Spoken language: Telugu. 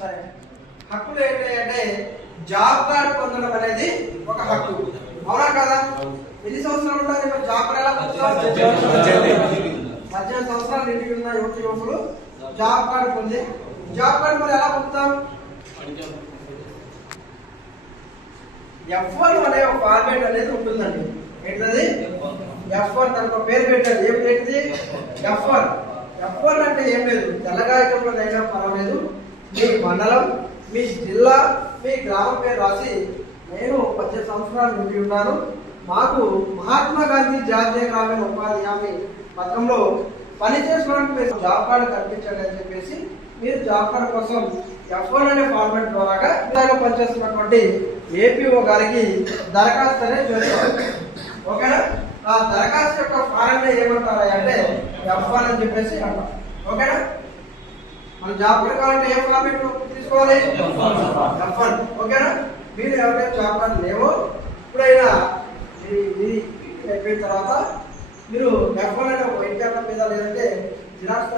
సరే, హక్కులు ఏంటంటే జాబ్ కార్డు పొందడం అనేది ఒక హక్కు, అవునా కదా? ఎన్ని సంవత్సరాలు ఉండాలి మరి జాబ్ కార్డు ఎలా పొందుతారు? 18 సంవత్సరాలు నిండి ఉన్న యువకులు జాబ్ కార్డు పొంది, జాబ్ కార్డు మరి ఎలా పొందుతాం? F1 అనే ఒక ఫార్మేట్ అనేది ఉంటుందండి. ఏంటది? F1 దానికి పేరు పెట్టారు. ఏంటిది? F1 అంటే ఏం లేదు, తెల్లగాయకంలోనైనా పర్వాలేదు, మీ మండలం, మీ జిల్లా, మీ గ్రామం పేరు రాసి నేను 18 సంవత్సరాలు నిండి ఉన్నాను, మాకు మహాత్మా గాంధీ జాతీయ గ్రామీణ ఉపాధి హామీ పథకంలో పనిచేసుకోవడానికి మీరు జాబ్ కార్డు కల్పించండి అని చెప్పేసి మీరు జాబ్ కార్డు కోసం F1 అనే ఫార్మాట్ ద్వారాగా పనిచేస్తున్నటువంటి ఏపీఓ గారికి దరఖాస్తు అనేది చేస్తారు. ఓకేనా? ఆ దరఖాస్తు యొక్క ఫారం ఏమంటారా అంటే F1 అని చెప్పేసి అంటాం. ఓకేనా? మన జాబ్ కార్డు కావాలంటే ఏ ఫార్మాట్ తీసుకోవాలి? F1. ఓకేనా? మీరు ఎవరైనా జాబ్ కార్డు లేవో ఇప్పుడైనా ఇది అయిపోయిన తర్వాత మీరు F1 అనే ఒక వైట్ పేపర్ మీద లేదంటే జిరాక్స్